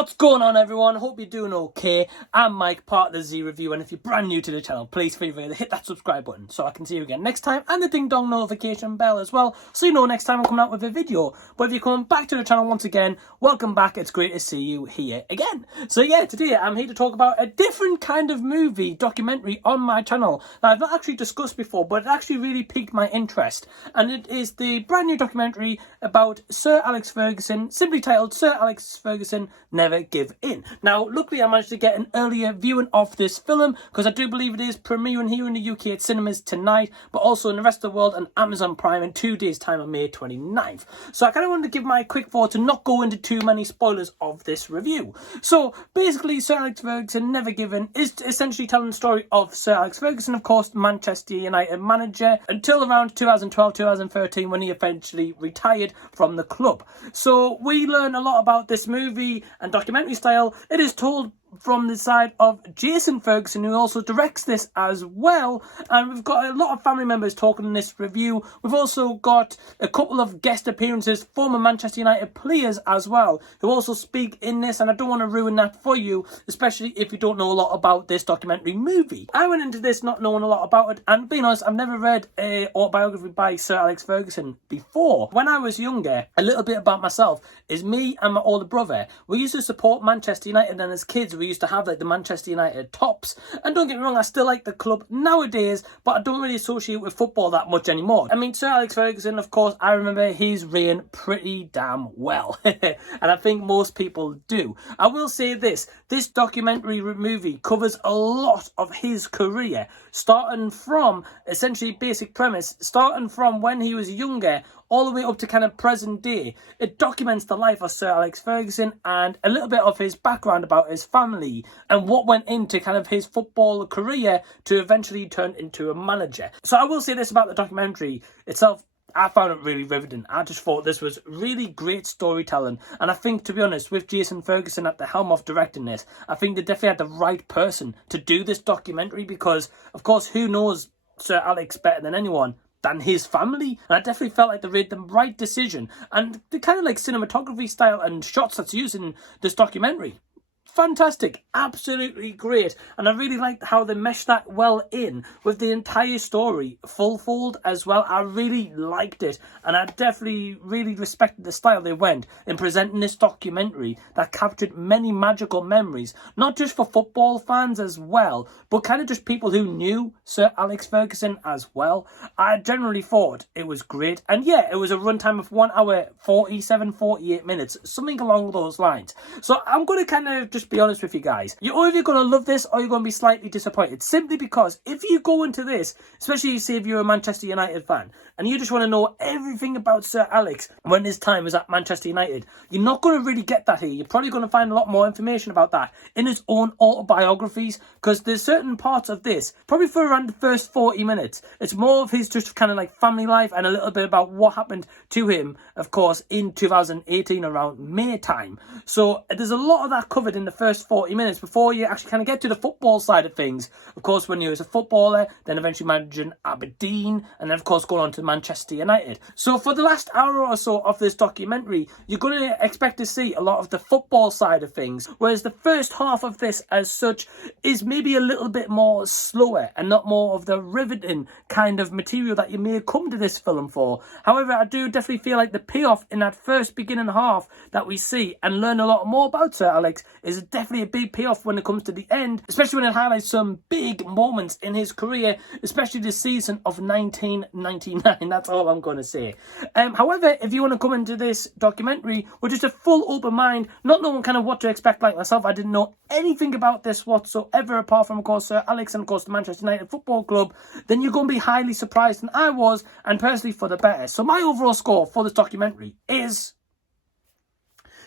What's going on, everyone? Hope you're doing okay. I'm Mike, part of the Z Review, and if you're brand new to the channel, please feel free to hit that subscribe button so I can see you again next time, and the ding dong notification bell as well, so you know next time I'm coming out with a video. But if you're coming back to the channel once again, welcome back. It's great to see you here again. So yeah, today I'm here to talk about a different kind of movie documentary on my channel that I've not actually discussed before, but it actually really piqued my interest, and it is the brand new documentary about Sir Alex Ferguson, simply titled Sir Alex Ferguson Never Give In. Now, luckily I managed to get an earlier viewing of this film, because I do believe it is premiering here in the UK at cinemas tonight, but also in the rest of the world on Amazon Prime in 2 days time on May 29th. So I kind of wanted to give my quick thoughts and not go into too many spoilers of this review. So basically, Sir Alex Ferguson Never Give In is essentially telling the story of Sir Alex Ferguson, of course, Manchester United manager, until around 2012-2013 when he eventually retired from the club. So we learn a lot about this movie and documentary style. It is told from the side of Jason Ferguson, who also directs this as well, and we've got a lot of family members talking in this review. We've also got a couple of guest appearances, former Manchester United players as well, who also speak in this, and I don't want to ruin that for you, especially if you don't know a lot about this documentary movie. I went into this not knowing a lot about it, and being honest, I've never read an autobiography by Sir Alex Ferguson before. When I was younger, a little bit about myself is me and my older brother, we used to support Manchester United, and as kids we used to have like the Manchester United tops, and don't get me wrong, I still like the club nowadays, but I don't really associate with football that much anymore. I mean, Sir Alex Ferguson, of course, I remember his reign pretty damn well, and I think most people do. I will say this documentary movie covers a lot of his career, starting from essentially basic premise, starting from when he was younger all the way up to kind of present day. It documents the life of Sir Alex Ferguson and a little bit of his background about his family and what went into kind of his football career to eventually turn into a manager. So I will say this about the documentary itself. I found it really riveting. I just thought this was really great storytelling. And I think, to be honest, with Jason Ferguson at the helm of directing this, I think they definitely had the right person to do this documentary, because, of course, who knows Sir Alex better than anyone than his family? And I definitely felt like they made the right decision. And the kind of like cinematography style and shots that's used in this documentary, fantastic, absolutely great. And I really liked how they meshed that well in with the entire story, full-fold as well. I really liked it, and I definitely really respected the style they went in presenting this documentary that captured many magical memories, not just for football fans as well, but kind of just people who knew Sir Alex Ferguson as well. I generally thought it was great, and yeah, it was a runtime of 1 hour 48 minutes, something along those lines. So I'm going to kind of just be honest with you guys. You're either going to love this or you're going to be slightly disappointed, simply because if you go into this, especially say if you're a Manchester United fan and you just want to know everything about Sir Alex when his time was at Manchester United, you're not going to really get that here. You're probably going to find a lot more information about that in his own autobiographies, because there's certain parts of this, probably for around the first 40 minutes, it's more of his just kind of like family life and a little bit about what happened to him, of course, in 2018 around May time. So there's a lot of that covered in the first 40 minutes before you actually kind of get to the football side of things. Of course, when you was a footballer, then eventually managing Aberdeen, and then of course going on to Manchester United. So for the last hour or so of this documentary, you're going to expect to see a lot of the football side of things, whereas the first half of this as such is maybe a little bit more slower and not more of the riveting kind of material that you may have come to this film for. However, I do definitely feel like the payoff in that first beginning half that we see and learn a lot more about Sir Alex is definitely a big payoff when it comes to the end, especially when it highlights some big moments in his career, especially the season of 1999. That's all I'm going to say. However, if you want to come into this documentary with just a full open mind, not knowing kind of what to expect, like myself, I didn't know anything about this whatsoever apart from, of course, Sir Alex and, of course, the Manchester United Football Club, then you're going to be highly surprised, and I was, and personally for the better. So my overall score for this documentary is...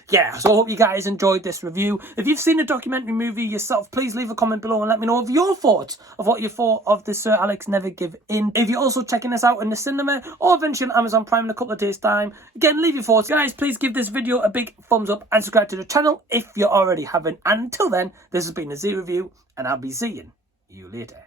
yeah, so I hope you guys enjoyed this review. If you've seen the documentary movie yourself, please leave a comment below and let me know of your thoughts of what you thought of the Sir Alex Never Give In. If you're also checking this out in the cinema or eventually on Amazon Prime in a couple of days' time, again, leave your thoughts. Guys, please give this video a big thumbs up and subscribe to the channel if you already haven't. And until then, this has been a Z Review, and I'll be seeing you later.